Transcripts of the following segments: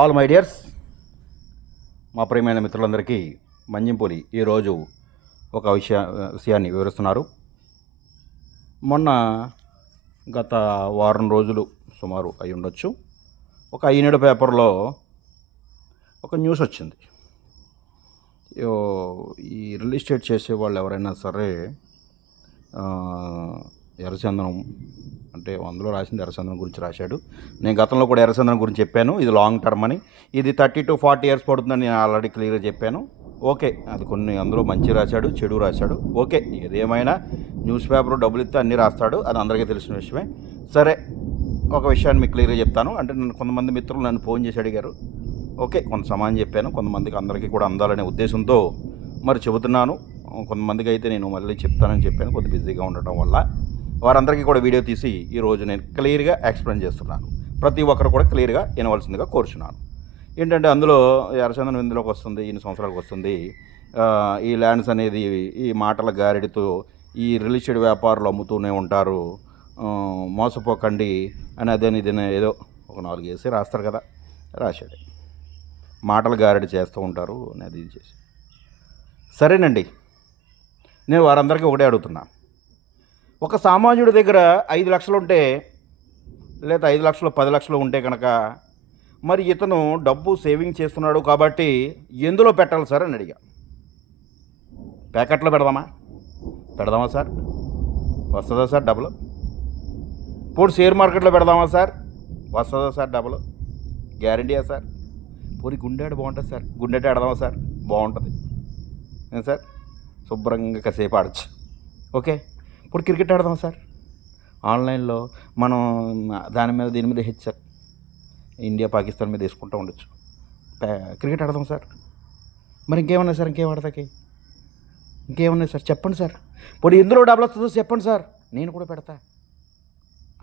All my dears, మా ప్రియమైన మిత్రులందరికీ మంజింపూలి ఈరోజు ఒక విషయాన్ని వివరిస్తున్నారు. మొన్న గత వారం రోజులు సుమారు అయి ఉండొచ్చు, ఒక ఈనాడు పేపర్లో ఒక న్యూస్ వచ్చింది. ఈ రియల్ ఎస్టేట్ చేసే వాళ్ళు ఎవరైనా సరే ఎర్రచందనం అంటే అందులో రాసింది ఎర్రచందనం గురించి రాశాడు. నేను గతంలో కూడా ఎర్రచందనం గురించి చెప్పాను, ఇది లాంగ్ టర్మ్ అని. ఇది 30 to 40 years పడుతుందని నేను ఆల్రెడీ క్లియర్గా చెప్పాను. ఓకే, అది కొన్ని అందులో మంచి రాశాడు, చెడు రాశాడు. ఓకే, ఏదేమైనా న్యూస్ పేపర్ డబ్బులు ఇస్తే అన్నీ రాస్తాడు, అది అందరికీ తెలిసిన విషయమే. సరే, ఒక విషయాన్ని మీకు క్లియర్గా చెప్తాను. అంటే నేను కొంతమంది మిత్రులు నన్ను ఫోన్ చేసి అడిగారు. ఓకే, కొంత సమానం చెప్పాను, కొంతమందికి అందరికీ కూడా అందాలనే ఉద్దేశంతో మరి చెబుతున్నాను. కొంతమందికి అయితే నేను మళ్ళీ చెప్తానని చెప్పాను, కొద్ది బిజీగా ఉండటం వల్ల. వారందరికీ కూడా వీడియో తీసి ఈరోజు నేను క్లియర్గా ఎక్స్ప్లెయిన్ చేస్తున్నాను. ప్రతి ఒక్కరు కూడా క్లియర్గా వినవలసిందిగా కోరుచున్నాను. ఏంటంటే అందులో ఎర్రచందనం ఎందులోకి వస్తుంది, ఇన్ని సంవత్సరాలకు వస్తుంది, ఈ ల్యాండ్స్ అనేది ఈ మాటల గారిడితో ఈ రియల్ ఎస్టేట్ వ్యాపారులు అమ్ముతూనే ఉంటారు, మోసపోకండి అని అదే ఇది ఏదో ఒక 4 వేసి రాస్తారు కదా, రాశాడు. మాటల గారిడి చేస్తూ ఉంటారు అనేది ఇది చేసి. సరేనండి, నేను వారందరికీ ఒకటే అడుగుతున్నా. ఒక సామాన్యుడి దగ్గర 5 లక్షలు ఉంటే, లేదా 5 లక్షలు 10 లక్షలు ఉంటే కనుక, మరి ఇతను డబ్బు సేవింగ్ చేస్తున్నాడు కాబట్టి ఎందులో పెట్టాలి సార్ అని అడిగా. ప్యాకెట్లో పెడదామా సార్? వస్తుందా సార్ డబ్బులు? పోనీ షేర్ మార్కెట్లో పెడదామా సార్? వస్తుందా సార్ డబ్బులు? గ్యారంటీయా సార్? పోనీ గుండెడు బాగుంటుంది సార్, గుండెట ఆడదామా సార్? బాగుంటుంది ఏం సార్? శుభ్రంగా కాసేపు ఆడచ్చు. ఓకే, ఇప్పుడు క్రికెట్ ఆడదాం సార్, ఆన్లైన్లో మనం దీని మీద సార్, ఇండియా పాకిస్తాన్ మీద వేసుకుంటూ ఉండొచ్చు. క్రికెట్ ఆడదాం సార్. మరి ఇంకేమన్నా సార్, ఇంకేమన్నా సార్ చెప్పండి సార్. ఇప్పుడు ఎందులో డబ్బులు వస్తుందో చెప్పండి సార్, నేను కూడా పెడతా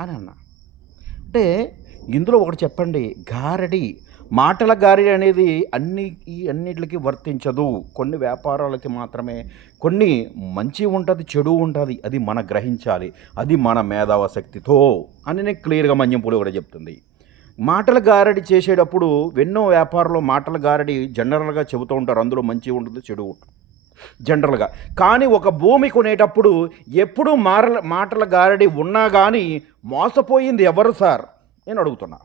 అని అన్నా. అంటే ఇందులో ఒకటి చెప్పండి, గారడి, మాటల గారడి అనేది అన్నిటికి వర్తించదు. కొన్ని వ్యాపారాలకి మాత్రమే, కొన్ని మంచి ఉంటుంది, చెడు ఉంటుంది, అది మనం గ్రహించాలి, అది మన మేధావ శక్తితో అని నేను క్లియర్గా మంజంపూడి కూడా చెప్తుంది. మాటల గారడి చేసేటప్పుడు ఎన్నో వ్యాపారంలో మాటల గారడి జనరల్గా చెబుతూ ఉంటారు, అందులో మంచి ఉంటుంది, చెడు ఉంటుంది జనరల్గా. కానీ ఒక భూమి కొనేటప్పుడు ఎప్పుడూ మాటల గారడి ఉన్నా కానీ మోసపోయింది ఎవరు సార్ నేను అడుగుతున్నా.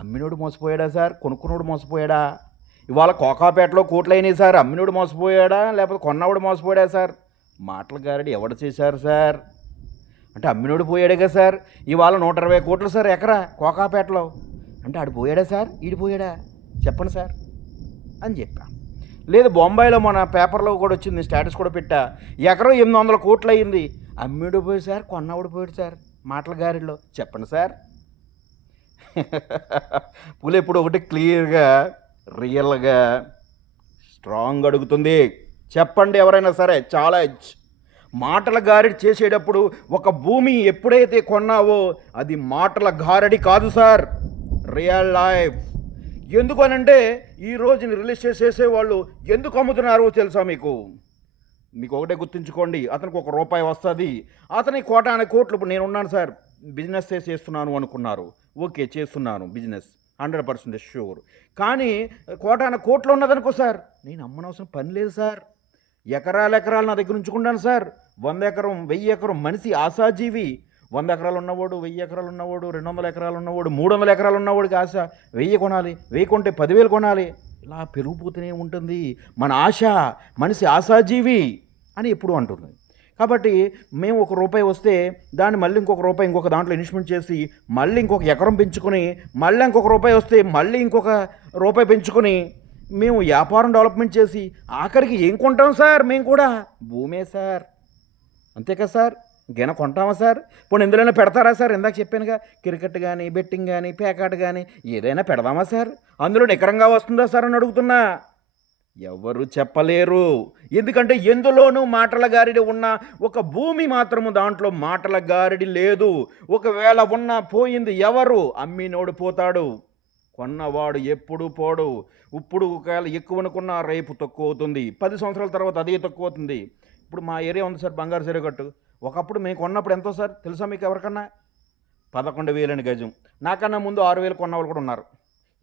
అమ్మినోడు మోసపోయాడా సార్? కొనుక్కునోడు మోసపోయాడా? ఇవాళ కోకాపేటలో కోట్లు అయినాయి సార్, అమ్మినోడు మోసపోయాడా లేకపోతే కొన్నవాడు మోసపోయాడా సార్? మాటల గారడి ఎవడు చేశారు సార్? అంటే అమ్మినోడు పోయాడే కదా సార్. ఇవాళ 120 కోట్లు సార్ ఎకరా కోకాపేటలో, అంటే ఆడు పోయాడా సార్, ఈడిపోయాడా చెప్పండి సార్ అని చెప్పా. లేదు, బొంబాయిలో మన పేపర్లో కూడా వచ్చింది, స్టేటస్ కూడా పెట్టా, ఎకరం 800 కోట్లు అయ్యింది, అమ్మిడు పోయాడు సార్, కొన్నవాడు పోయాడు సార్ మాటల గారిలో చెప్పండి సార్. పులి ఎప్పుడు ఒకటి క్లియర్గా రియల్గా స్ట్రాంగ్ అడుగుతుంది, చెప్పండి ఎవరైనా సరే. చాలా మాటల గారడి చేసేటప్పుడు ఒక భూమి ఎప్పుడైతే కొన్నావో అది మాటల గారడి కాదు సార్, రియల్ లైఫ్. ఎందుకు అనంటే ఈరోజు రియల్ ఎస్టేట్ చేసేవాళ్ళు ఎందుకు అమ్ముతున్నారో తెలుసా మీకు ఒకటే గుర్తుంచుకోండి. అతనికి ₹1 వస్తుంది, అతని కోట్లు. ఇప్పుడు నేను ఉన్నాను సార్, బిజినెస్ చేస్తున్నాను అనుకున్నారు, ఓకే చేస్తున్నాను బిజినెస్ 100% షూర్. కానీ కోట్లు ఉన్నదనుకో సార్, నేను అమ్మనవసరం పని లేదు సార్, ఎకరాలు నా దగ్గర ఉంచుకుంటాను సార్. 100 ఎకరం 1000 ఎకరం మనిషి ఆశాజీవి. 100 ఎకరాలు ఉన్నవాడు, 1000 ఎకరాలు ఉన్నవాడు, 200 ఎకరాలు ఉన్నవాడు, 300 ఎకరాలు ఉన్నవాడికి ఆశ 1000 కొనాలి, 1000 కొంటే 10,000 కొనాలి, ఇలా పెరిగిపోతూనే ఉంటుంది మన ఆశ. మనిషి ఆశాజీవి అని ఎప్పుడు అంటుంది. కాబట్టి మేము ₹1 వస్తే దాన్ని మళ్ళీ ₹1 ఇంకొక దాంట్లో ఇన్వెస్ట్మెంట్ చేసి మళ్ళీ ఇంకొక ఎకరం పెంచుకొని, మళ్ళీ ₹1 వస్తే మళ్ళీ ఇంకొక ₹1 పెంచుకొని మేము వ్యాపారం డెవలప్మెంట్ చేసి ఆఖరికి ఏం కొంటాం సార్? మేము కూడా భూమే సార్, అంతే కదా సార్. ఇంకేనా కొంటామా సార్? పోనీ ఎందులోనే పెడతారా సార్? ఇందాక చెప్పానుగా, క్రికెట్ కానీ, బెట్టింగ్ కానీ, పేకాట కానీ ఏదైనా పెడదామా సార్? అందులో నికరంగా వస్తుందా సార్ అని అడుగుతున్నా. ఎవరు చెప్పలేరు, ఎందుకంటే ఎందులోనూ మాటల గారిడి ఉన్న ఒక భూమి మాత్రము దాంట్లో మాటల గారిడి లేదు. ఒకవేళ ఉన్నా పోయింది ఎవరు? అమ్మినోడు పోతాడు, కొన్నవాడు ఎప్పుడు పోడు. ఇప్పుడు ఒకవేళ ఎక్కువ అనుకున్నా రేపు తక్కువ అవుతుంది, 10 సంవత్సరాల తర్వాత అదే తక్కువ అవుతుంది. ఇప్పుడు మా ఏరియా ఉంది సార్, బంగారు చెరుగట్టు. ఒకప్పుడు మేము కొన్నప్పుడు ఎంతో సార్ తెలుసా మీకు ఎవరికన్నా? 11,000 గజం. నాకన్నా ముందు 6,000 కొన్నవాళ్ళు కూడా ఉన్నారు.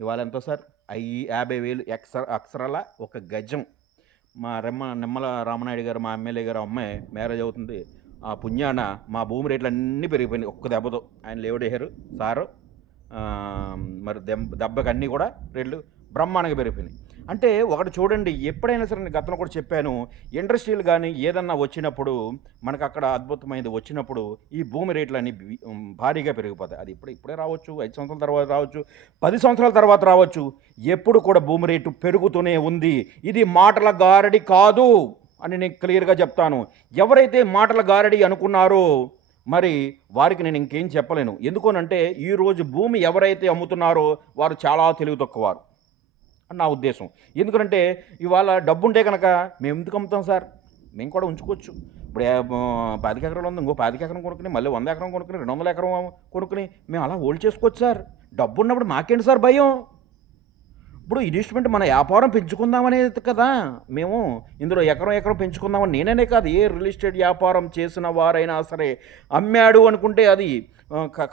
ఇవాళ ఎంతో సార్ 50,000 అక్షరాల ఒక గజం. మా నిమ్మల రామనాయుడు గారు, మా ఎమ్మెల్యే గారు అమ్మాయి మ్యారేజ్ అవుతుంది. ఆ పుణ్యాన మా భూమి రేట్లు అన్నీ పెరిగిపోయినాయి ఒక్క దెబ్బతో. ఆయన లేవడేశారు సారు. ఆ, మరి దెబ్బకి అన్నీ కూడా రేట్లు బ్రహ్మాండంగా పెరిగిపోయినాయి. అంటే ఒకటి చూడండి, ఎప్పుడైనా సరే నేను గతంలో కూడా చెప్పాను, ఇండస్ట్రీలు కానీ ఏదన్నా వచ్చినప్పుడు, మనకు అక్కడ అద్భుతమైనది వచ్చినప్పుడు ఈ భూమి రేట్లు అన్నీ భారీగా పెరిగిపోతాయి. అది ఇప్పుడే రావచ్చు, 5 సంవత్సరాల తర్వాత రావచ్చు, 10 సంవత్సరాల తర్వాత రావచ్చు, ఎప్పుడు కూడా భూమి రేటు పెరుగుతూనే ఉంది. ఇది మాటల గారడి కాదు అని నేను క్లియర్గా చెప్తాను. ఎవరైతే మాటల గారడి అనుకున్నారో మరి వారికి నేను ఇంకేం చెప్పలేను. ఎందుకోనంటే ఈరోజు భూమి ఎవరైతే అమ్ముతున్నారో వారు చాలా తెలివి తక్కువారు అని నా ఉద్దేశం. ఎందుకంటే ఇవాళ డబ్బుంటే కనుక మేము ఎందుకు అమ్ముతాం సార్, మేము కూడా ఉంచుకోవచ్చు. ఇప్పుడు 10 ఎకరాలు ఉంది, ఇంకో 10 ఎకరం కొనుక్కుని, మళ్ళీ 100 ఎకరం కొనుక్కుని, 200 ఎకరం కొనుక్కుని మేము అలా హోల్డ్ చేసుకోవచ్చు సార్. డబ్బు ఉన్నప్పుడు మాకేంటి సార్ భయం? ఇప్పుడు ఇన్వెస్ట్మెంట్ మన వ్యాపారం పెంచుకుందామనేది కదా మేము ఇందులో ఎకరం పెంచుకుందామని. నేననే కాదు, ఏ రియల్ ఎస్టేట్ వ్యాపారం చేసిన వారైనా సరే, అమ్మాడు అనుకుంటే అది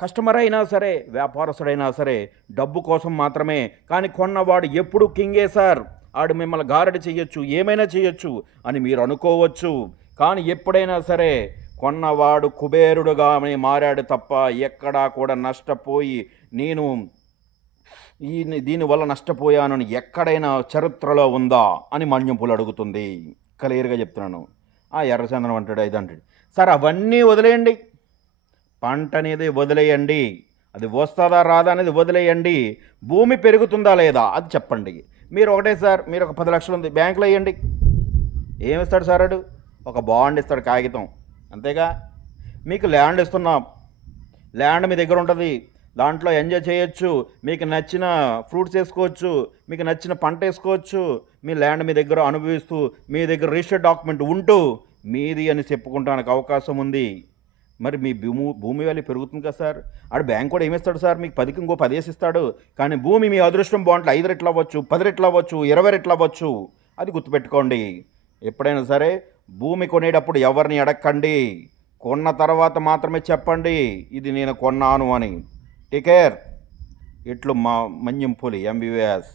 కస్టమర్ అయినా సరే, వ్యాపారస్తుడైనా సరే, డబ్బు కోసం మాత్రమే. కానీ కొన్నవాడు ఎప్పుడు కింగే సార్. ఆడు మిమ్మల్ని గారడి చేయొచ్చు, ఏమైనా చేయొచ్చు అని మీరు అనుకోవచ్చు. కానీ ఎప్పుడైనా సరే కొన్నవాడు కుబేరుడుగా మారాడు తప్ప ఎక్కడా కూడా నష్టపోయి నేను దీనివల్ల నష్టపోయానని ఎక్కడైనా చరిత్రలో ఉందా అని మన్యంపులు అడుగుతుంది. క్లియర్గా చెప్తున్నాను. ఆ ఎర్రచందనం అంటాడు, 5 అంటాడు. సార్ అవన్నీ వదిలేయండి, పంట అనేది వదిలేయండి, అది వస్తుందా రాదా అనేది వదిలేయండి. భూమి పెరుగుతుందా లేదా అది చెప్పండి. మీరు ఒకటే సార్, మీరు ఒక 10 లక్షలు ఉంది బ్యాంకులో వేయండి. ఏమిస్తాడు సార్? అడు ఒక బాండ్ ఇస్తాడు, కాగితం, అంతేగా. మీకు ల్యాండ్ ఇస్తున్నాం, ల్యాండ్ మీ దగ్గర ఉంటుంది, దాంట్లో ఎంజాయ్ చేయొచ్చు, మీకు నచ్చిన ఫ్రూట్స్ వేసుకోవచ్చు, మీకు నచ్చిన పంట వేసుకోవచ్చు. మీ ల్యాండ్ మీ దగ్గర అనుభవిస్తూ మీ దగ్గర రిజిస్టర్డ్ డాక్యుమెంట్ ఉంటూ మీది అని చెప్పుకుంటానికి అవకాశం ఉంది. మరి మీ భూమి వాల్యూ పెరుగుతుంది కదా సార్. ఆడు బ్యాంక్ కూడా ఏమిస్తాడు సార్, మీకు 10కి ఇంకో 10 వేసి ఇస్తాడు. కానీ భూమి మీ అదృష్టం బాగుంటే 5 రెట్లు అవ్వచ్చు, 10 రెట్లు అవ్వచ్చు, 20 రెట్లు అవ్వచ్చు. అది గుర్తుపెట్టుకోండి. ఎప్పుడైనా సరే భూమి కొనేటప్పుడు ఎవరిని అడగండి, కొన్న తర్వాత మాత్రమే చెప్పండి ఇది నేను కొన్నాను అని. Take care. ఇట్లు మా మన్యం పులి MBVS.